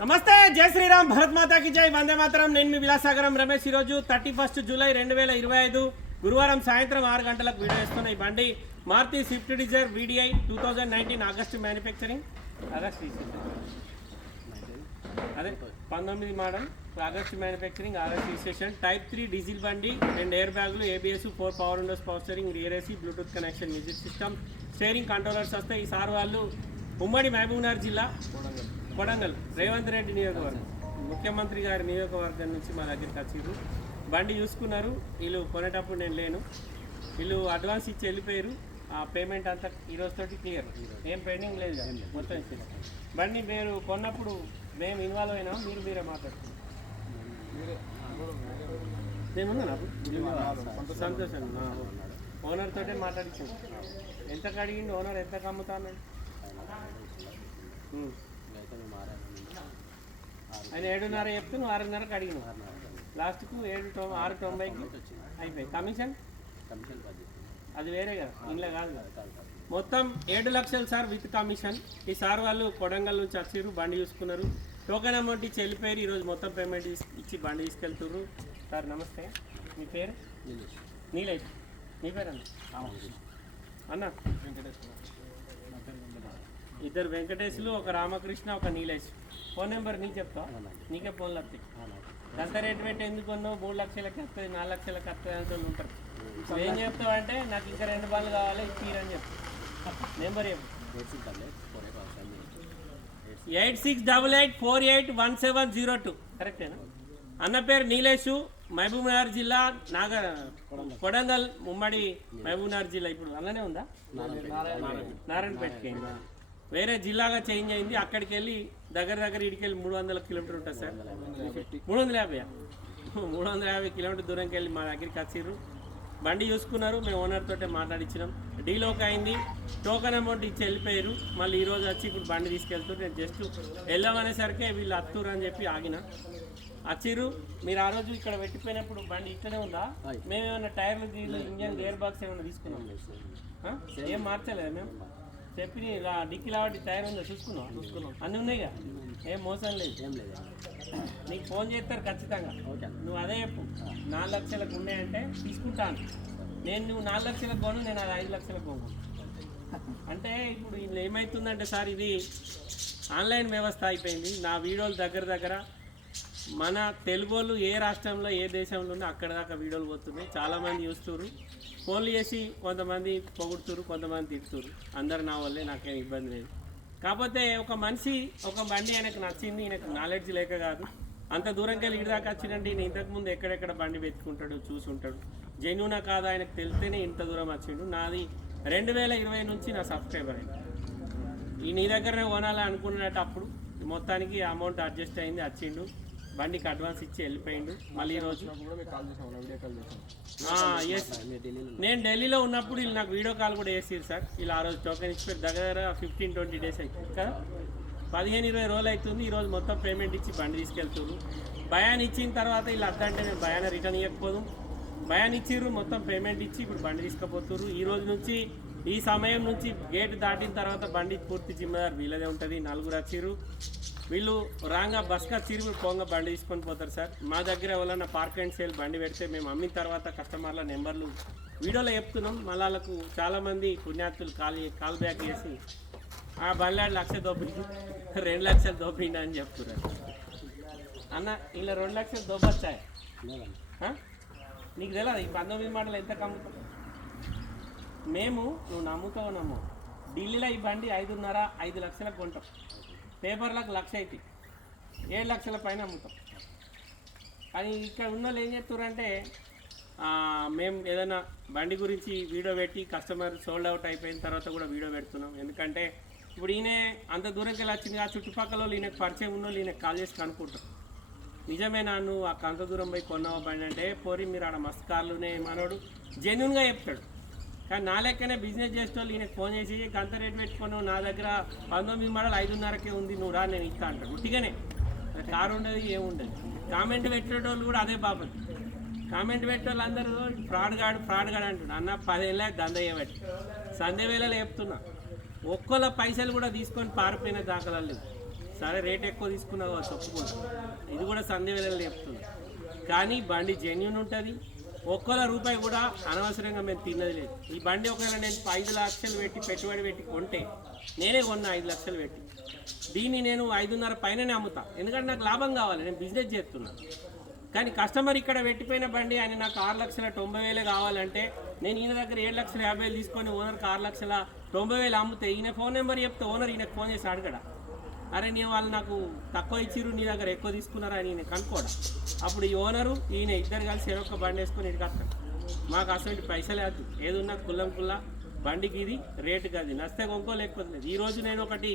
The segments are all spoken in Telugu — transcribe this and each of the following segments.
నమస్తే జై శ్రీరామ్ భరత్ మాతాకి జై వందే మాతరం. నేను మీ విలాసాగరం రమేష్. ఈరోజు థర్టీ ఫస్ట్ జూలై రెండు వేల ఇరవై ఐదు గురువారం సాయంత్రం ఆరు గంటలకు వీడియో ఇస్తున్న ఈ బండి Maruti Swift Dzire VDI two thousand nineteen August manufacturing August అదే పంతొమ్మిది model August manufacturing August registration type three diesel బండి రెండు ఎయిర్ బ్యాగులు ABS four power windows power steering rear AC bluetooth connection music system steering controllers వస్తాయి ఈ సార్ వాళ్ళు ఉమ్మడి మహబూబ్నగర్ జిల్లా కొడంగల్ రేవంత్ రెడ్డి నియోజకవర్గం. ముఖ్యమంత్రి గారి నియోజకవర్గం నుంచి మా దగ్గరికి వచ్చిర్రు. బండి చూసుకున్నారు. వీళ్ళు కొనేటప్పుడు నేను లేను. వీళ్ళు అడ్వాన్స్ ఇచ్చి వెళ్ళిపోయారు. ఆ పేమెంట్ అంతా ఈరోజు తోటి క్లియర్. ఏం పెండింగ్ లేదు మొత్తం ఇచ్చేసాం. బండి మీరు కొన్నప్పుడు మేము ఇన్వాల్వ్ అయినా. మీరు మీరే మాట్లాడుతున్నారు. సంతోషం ఓనర్ తోటే మాట్లాడించాను ఎంత అడిగిండు ఓనర్ ఎంతకు అమ్ముతా అన్నాడు ఆయన ఏడున్నర చెప్తే నువ్వు ఆరున్నరకు అడిగినావు. లాస్ట్కు ఏడు తొం ఆరు తొంభైకి అయిపోయి కమిషన్? అది వేరే కదా ఇంట్లో కాదు కదా. మొత్తం ఏడు లక్షలు సార్ విత్ కమిషన్. ఈ సార్ వాళ్ళు కొడంగల్ నుంచి వచ్చిర్రు బండి చూసుకున్నారు. టోకెన్ అమౌంట్ ఇచ్చి వెళ్ళిపోయారు ఈరోజు మొత్తం పేమెంట్ ఇచ్చి బండి తీసుకెళ్తుర్రు. సార్ నమస్తే. మీ పేరు? నీలేష్. మీ పేరు అన్న? అన్న? ఇద్దరు వెంకటేశ్లు ఒక రామకృష్ణ ఒక నీలేష్ ఫోన్ నెంబర్ నీకు చెప్తా. నీకే ఫోన్లు వస్తాయి. అంత రేట్ పెట్టి ఎందుకు కొన్నావు? మూడు లక్షలకి వస్తుంది నాలుగు లక్షలకి వస్తుంది అని వాళ్ళు ఉంటారు. నువ్వు ఏం చెప్తావు అంటే నాకు ఇంకా రెండు బాల్ కావాలి తీరని చెప్తా నెంబర్ చెప్పు. Eight six double eight four eight one seven zero two. కరెక్టేనా? అన్న పేరు నీలేషు మహబూబ్నగర్ జిల్లా నాగర్ కొడంగల్. ఉమ్మడి మహబూబ్నగర్ జిల్లా. ఇప్పుడు అలానే ఉందా? నారాయణపేటకి. అయిందా వేరే జిల్లాగా చేంజ్ అయింది. అక్కడికి వెళ్ళి దగ్గర దగ్గర ఇడికి వెళ్ళి మూడు వందల కిలోమీటర్ ఉంటుంది సార్. మూడు వందల యాభై మూడు వందల యాభై కిలోమీటర్ దూరంకి వెళ్ళి మా దగ్గరికి వచ్చిర్రు. బండి చూసుకున్నారు. మేము ఓనర్ తోటే మాట్లాడించినాం డీలోకి అయింది. టోకెన్ అమౌంట్ ఇచ్చి వెళ్ళిపోయారు. మళ్ళీ ఈ రోజు వచ్చి ఇప్పుడు బండి తీసుకెళ్తూ నేను జస్ట్ వెళ్ళమనేసరికి వీళ్ళు అత్తురు అని చెప్పి ఆగిన. వచ్చిర్రు. మీరు ఆ రోజు ఇక్కడ పెట్టిపోయినప్పుడు బండి ఇక్కడే ఉందా? మేమేమైనా టైర్లు గీర్లు ఇంజన్ గేర్ బాక్స్ ఏమైనా తీసుకున్నాం? ఏం మార్చలేదు మేము? చెప్పి డిక్కి లాంటి టైర్ ఉందో చూసుకున్నాం. చూసుకున్నాం అన్నీ ఉన్నాయిగా? ఏం మోసం లేదు. ఏం లేదు నీకు ఫోన్ చేస్తారు ఖచ్చితంగా. నువ్వు అదే చెప్పు. నాలుగు లక్షలకు ఉన్నాయంటే తీసుకుంటాను. నేను నువ్వు నాలుగు లక్షలకు కొను నేను అది ఐదు లక్షలకు కొను అంటే ఇప్పుడు ఇందులో ఏమవుతుందంటే సార్ ఇది ఆన్లైన్ వ్యవస్థ అయిపోయింది. నా వీడియోలు దగ్గర దగ్గర మన తెలుగు వాళ్ళు ఏ రాష్ట్రంలో ఏ దేశంలో ఉన్నా అక్కడ దాకా వీడియోలు పోతున్నాయి. చాలామంది చూస్తున్నారు ఫోన్లు చేసి కొంతమంది పొగుడుతురు కొంతమంది తిడుతురు అందరు నా వల్లే నాకేం ఇబ్బంది లేదు. కాకపోతే ఒక మనిషి ఒక బండి ఆయనకు నచ్చింది ఈయనకు నాలెడ్జ్ లేక కాదు. అంత దూరంకి వెళ్ళి ఇటు దాకా వచ్చినంటే ఈయన ఇంతకుముందు ఎక్కడెక్కడ బండి వెతుకుంటాడు చూసి ఉంటాడు జెన్యునా కాదా ఆయనకు తెలిస్తేనే ఇంత దూరం వచ్చిండు. నాది రెండు వేల ఇరవై నుంచి నా సబ్స్క్రైబర్ అయింది. ఈ నీ దగ్గరనే కొనాలి అనుకున్నట్టు అప్పుడు మొత్తానికి అమౌంట్ అడ్జస్ట్ అయింది వచ్చిండు. బండికి అడ్వాన్స్ ఇచ్చి వెళ్ళిపోయిండు. మళ్ళీ ఈ రోజు. ఎస్ నేను ఢిల్లీలో ఉన్నప్పుడు వీళ్ళు నాకు వీడియో కాల్ కూడా వేసారు సార్. ఇలా ఆ రోజు టోకెన్ ఇచ్చి దగ్గర ఫిఫ్టీన్ ట్వంటీ డేస్ అవుతుంది కదా? పదిహేను ఇరవై రోజులు అవుతుంది. ఈరోజు మొత్తం పేమెంట్ ఇచ్చి బండి తీసుకెళ్తున్నారు భయాన్ని ఇచ్చిన తర్వాత వీళ్ళు అద్దంటే మేము భయాన్ని రిటర్న్ ఇవ్వకపోదు భయాన్ని ఇచ్చిర్రు మొత్తం పేమెంట్ ఇచ్చి ఇప్పుడు బండి తీసుకుపోతుర్రు. ఈ రోజు నుంచి ఈ సమయం నుంచి గేట్ దాటిన తర్వాత బండి పూర్తి జిమ్మదారు వీళ్ళదే ఉంటుంది నలుగురు వచ్చిర్రు వీళ్ళు రాంగా బస్కా చిరుగు పోంగా బండి తీసుకొని పోతారు సార్. మా దగ్గర ఎవరైనా పార్క్ అండ్ సేల్ బండి పెడితే మేము అమ్మిన తర్వాత కస్టమర్ల నెంబర్లు వీడియోలో చెప్తున్నాం. మళ్ళీ వాళ్ళకు చాలామంది పుణ్యార్థులు కాల్ కాల్ బ్యాక్ చేసి ఆ బండ్లాడు లక్ష దోపిండు రెండు లక్షలు దోపిండు అని చెప్తున్నారు. అన్న ఇలా రెండు లక్షలు దోపొచ్చాయి? నీకు తెలియదు ఈ పంతొమ్మిది మాటలు ఎంత కమ్ముతాం మేము నువ్వు నమ్ముతావు నమ్ము. ఢిల్లీలో ఈ బండి ఐదున్నర ఐదు లక్షలకు కొంటాం. పేపర్లకు లక్ష అయితే. ఏడు లక్షల పైన అమ్ముతాం. కానీ ఇక్కడ ఉన్న వాళ్ళు ఏం చెప్తారంటే మేము ఏదైనా బండి గురించి వీడియో పెట్టి కస్టమర్ సోల్డ్ అవుట్ అయిపోయిన తర్వాత కూడా వీడియో పెడుతున్నాం. ఎందుకంటే ఇప్పుడు ఈయన అంత దూరంకి వెళ్ళి వచ్చింది ఆ చుట్టుపక్కల వాళ్ళు ఈయనకు పరిచయం ఉన్న వాళ్ళు ఈయనకు కాల్ చేసి కనుక్కుంటారు నిజమేనా నువ్వు ఆ అంత దూరం పోయి కొన్నావు బండి అంటే పోరి మీరు ఆడ మస్తు కార్లునే మనోడు జెన్యున్గా చెప్తాడు. కానీ నా లెక్కనే బిజినెస్ చేసేటోళ్ళు ఈయనకు ఫోన్ చేసి గంత రేట్ పెట్టుకున్నావు? నా దగ్గర పంతొమ్మిది మడలు ఐదున్నరకే ఉంది నువ్వు రా నేను ఇస్తా అంటారు ఉట్టిగానే. కారు ఉండదు ఏముండదు కామెంట్ పెట్టేటోళ్ళు కూడా అదే బాబు కామెంట్ పెట్టేవాళ్ళు అందరూ ఫ్రాడ్ గాడు ఫ్రాడ్ గాడు అంటున్నా అన్న పదేళ్ళ దంద చేయబట్టి. సందే వేళలో చెప్తున్నా. ఒక్కళ్ళ పైసలు కూడా తీసుకొని పారిపోయిన దాఖలాలు లేవు. సరే రేట్ ఎక్కువ తీసుకున్నావు అది ఇది కూడా సందేహాలు చెప్తున్నా. కానీ బండి జెన్యున్ ఉంటుంది. ఒక్కల రూపాయి కూడా అనవసరంగా మేము తిన్నది లేదు. ఈ బండి ఒకవేళ నేను ఐదు లక్షలు పెట్టి పెట్టుబడి పెట్టి కొంటే నేనే కొన్నా ఐదు లక్షలు పెట్టి. దీన్ని నేను ఐదున్నర పైననే అమ్ముతా. ఎందుకంటే నాకు లాభం కావాలి. నేను బిజినెస్ చేస్తున్నా. కానీ కస్టమర్ ఇక్కడ పెట్టిపోయిన బండి ఆయన నాకు ఆరు లక్షల తొంభై వేలే కావాలంటే నేను ఈయన దగ్గర ఏడు లక్షల యాభై వేలు తీసుకొని ఓనర్కి ఆరు లక్షల తొంభై వేలు అమ్మితే ఈయన ఫోన్ నెంబర్ చెప్తే ఓనర్ ఈయనకు ఫోన్ చేసి అడగడా? అరే నీ వాళ్ళు నాకు తక్కువ ఇచ్చిర్రు నీ దగ్గర ఎక్కువ తీసుకున్నారా అని నేను కనుక్కోడా. అప్పుడు ఈ ఓనరు ఈయన ఇద్దరు కలిసి ఏదో ఒక బండి వేసుకొని ఇటు మాకు అసలు పైసలే వద్దు కుల్లం కుల్ల బండికి ఇది రేటు అది నస్తే కొనుక్కోలేకపోతే లేదు. ఈ రోజు నేను ఒకటి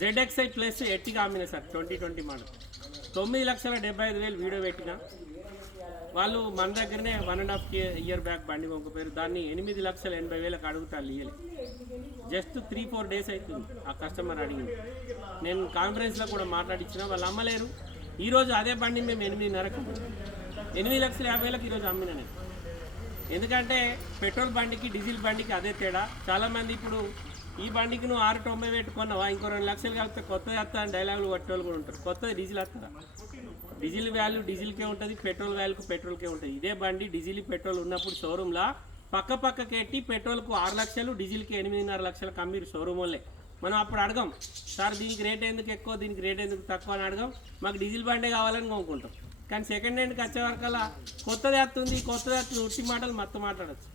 జెడ్ఎక్స్ఐ ప్లస్ ఎట్టిగా అమ్మిన సార్ ట్వంటీ ట్వంటీ మోడల్ తొమ్మిది లక్షల డెబ్బై ఐదు వేలు వీడియో పెట్టిన. వాళ్ళు మన దగ్గరనే one and half year back బండి కొనుక్కోపోయారు. దాన్ని ఎనిమిది లక్షల ఎనభై వేలకు అడుగుతారు ఇయ్యలే జస్ట్ త్రీ ఫోర్ డేస్ అవుతుంది. ఆ కస్టమర్ అడిగింది. నేను కాన్ఫరెన్స్లో కూడా మాట్లాడించిన వాళ్ళు అమ్మలేరు. ఈరోజు అదే బండి మేము ఎనిమిదిన్నరకు ఎనిమిది లక్షల యాభై వేలకు ఈరోజు అమ్మిన నేను. ఎందుకంటే పెట్రోల్ బండికి డీజిల్ బండికి అదే తేడా. చాలామంది ఇప్పుడు ఈ బండికి నువ్వు ఆరు తొంభై పెట్టుకున్నావా? ఇంకో రెండు లక్షలు కలిపితే కొత్తది వస్తా అని డైలాగులు కొట్టేవాళ్ళు కూడా ఉంటారు. కొత్తది డీజిల్ వస్తుందా? డీజిల్ వాల్యూ డీజిల్కే ఉంటుంది పెట్రోల్ వాల్యూకు పెట్రోల్కే ఉంటుంది. ఇదే బండి డీజిల్ పెట్రోల్ ఉన్నప్పుడు షోరూంలో పక్క పక్కకెట్టి పెట్రోల్కు ఆరు లక్షలు డీజిల్కి ఎనిమిదిన్నర లక్షలు అమ్మిరు షోరూమ్ వాళ్ళే మనం అప్పుడు అడగం సార్ దీనికి రేట్ ఎందుకు ఎక్కువ దీనికి రేట్ ఎందుకు తక్కువ అని అడగం. మాకు డీజిల్ బండే కావాలని కొనుక్కుంటాం కానీ సెకండ్ హ్యాండ్కి వచ్చేవరకల్లా కొత్తది వస్తుంది కొత్తది వస్తుంది ఉట్టి మాటలు మొత్తం మాట్లాడచ్చు.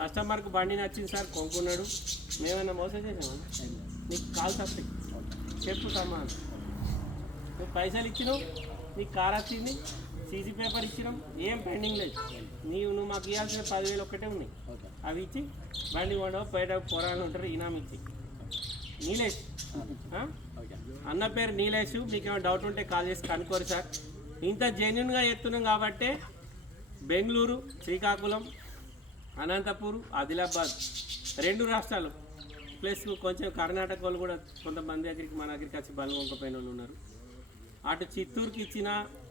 కస్టమర్కి బండి నచ్చింది సార్ కొనుక్కున్నాడు. మేమైనా మోసం చేసామా నీకు కాల్ తప్పి. చెప్పు సమాన్ నువ్వు పైసలు ఇచ్చినావు నీకు కార్ వచ్చింది సీసీ పేపర్ ఇచ్చినాం ఏం పెండింగ్ లేదు. నీవు నువ్వు మాకు ఇవ్వాల్సిన పదివేలు ఒక్కటే ఉన్నాయి. అవి ఇచ్చి బండి కొండవు బయట పోరాలు ఉంటారు ఇనాం ఇచ్చి. నీలేష్? అన్న పేరు నీలేష్ మీకు ఏమైనా డౌట్ ఉంటే కాల్ చేసి కనుక్కోరు సార్. ఇంత జెన్యున్గా ఎత్తున్నాం కాబట్టే బెంగళూరు శ్రీకాకుళం అనంతపూర్ ఆదిలాబాద్ రెండు రాష్ట్రాలు. ప్లస్ కొంచెం కర్ణాటక వాళ్ళు కూడా కొంతమంది దగ్గరికి మన దగ్గరికి వచ్చి బలవంకపోయిన వాళ్ళు ఉన్నారు. అటు చిత్తూరుకి ఇచ్చిన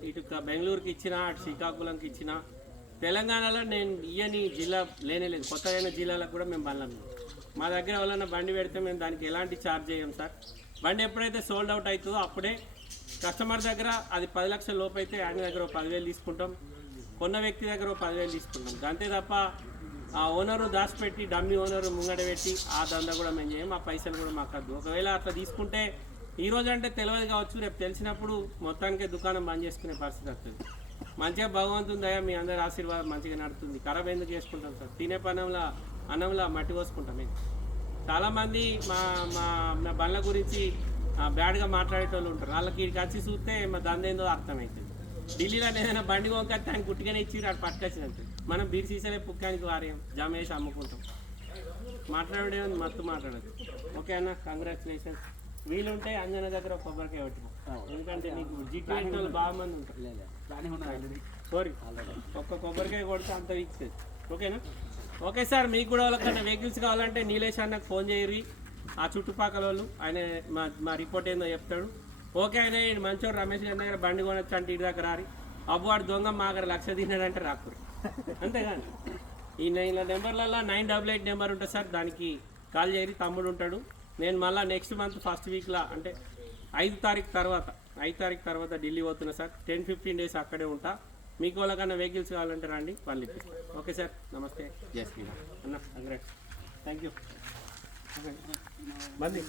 ఇటు బెంగళూరుకి ఇచ్చిన అటు శ్రీకాకుళంకి ఇచ్చిన తెలంగాణలో నేను ఇయ్యని జిల్లా లేనే లేదు. అయిన జిల్లాలకు కూడా మేము బండ్లం మా దగ్గర ఎవరైనా బండి పెడితే మేము దానికి ఎలాంటి ఛార్జ్ చేయం సార్? బండి ఎప్పుడైతే సోల్డ్ అవుట్ అవుతుందో అప్పుడే కస్టమర్ దగ్గర అది పది లక్షల లోపు అయితే ఆయన దగ్గర ఒక పదివేలు తీసుకుంటాం. కొన్న వ్యక్తి దగ్గర పదివేలు తీసుకుంటాం. అంతే తప్ప ఆ ఓనరు దాచిపెట్టి డమ్మీ ఓనరు ముంగడ పెట్టి ఆ దందా కూడా మేము చేయం ఆ పైసలు కూడా మాకు వద్దు. ఒకవేళ అట్లా తీసుకుంటే ఈరోజు అంటే తెలియదు కావచ్చు రేపు తెలిసినప్పుడు మొత్తానికి దుకాణం బంద్ చేసుకునే పరిస్థితి వస్తుంది. మంచిగా భగవంతుని దయ మీ అందరి ఆశీర్వాదం మంచిగా నడుతుంది. ఖరాబ్ ఎందుకు చేసుకుంటాం సార్? తినే పనంలా అన్నంలా మట్టి పోసుకుంటాం మేము. చాలామంది మా మా మా బండ్ల గురించి బ్యాడ్గా మాట్లాడేటోళ్ళు ఉంటారు. వాళ్ళకి ఇక్కడికి వచ్చి చూస్తే మా దందేందో అర్థమవుతుంది ఢిల్లీలో ఏదైనా బండి కొనుక్కొస్తే ఆయన గుట్టిగానే ఇచ్చి అక్కడ పట్టుకొచ్చినట్టు. మనం బీర్ సీసాలే పుక్కానికి వారేం జమ వేసి అమ్ముకుంటాం మాట్లాడేది మత్తు మాట్లాడదు ఓకే అన్న కంగ్రాచులేషన్స్ వీలుంటే అంజన దగ్గర కొబ్బరికాయ పెట్టుకో ఎందుకంటే నీకు జీటీ వాళ్ళు బాగా మంది ఉంటారు. సారీ ఒక్క కొబ్బరికాయ కొడితే అంత ఇచ్చేది ఓకేనా ఓకే సార్ మీకు కూడా వాళ్ళకన్నా వెహికల్స్ కావాలంటే నీలేష్ అన్నకు ఫోన్ చేయరి ఆ చుట్టుపక్కల వాళ్ళు ఆయన మా మా రిపోర్ట్ ఏందో చెప్తాడు. ఓకే ఆయన ఈయన మంచోడు రమేష్ గారి దగ్గర బండి కొనొచ్చు అంటే ఇటు దగ్గర రారి. అబ్బువాడు దొంగ మా దగ్గర లక్ష తిన్నాడంటే రాకూరు అంతేగాని ఈ నెంబర్లలో నైన్ డబల్ ఎయిట్ నెంబర్ ఉంటుంది సార్ దానికి కాల్ చేయరి తమ్ముడు ఉంటాడు. నేను మళ్ళీ నెక్స్ట్ మంత్ ఫస్ట్ వీక్లో అంటే ఐదు తారీఖు తర్వాత ఐదు తారీఖు తర్వాత ఢిల్లీ పోతున్నా సార్. టెన్ ఫిఫ్టీన్ డేస్ అక్కడే ఉంటా. మీకు వాళ్ళకన్నా వెహికల్స్ కావాలంటే రండి వాళ్ళు ఇప్పిస్తాను ఓకే సార్ నమస్తే. జై శ్రీరామ్ అన్న కంగ్రాట్స్ థ్యాంక్ యూ బండి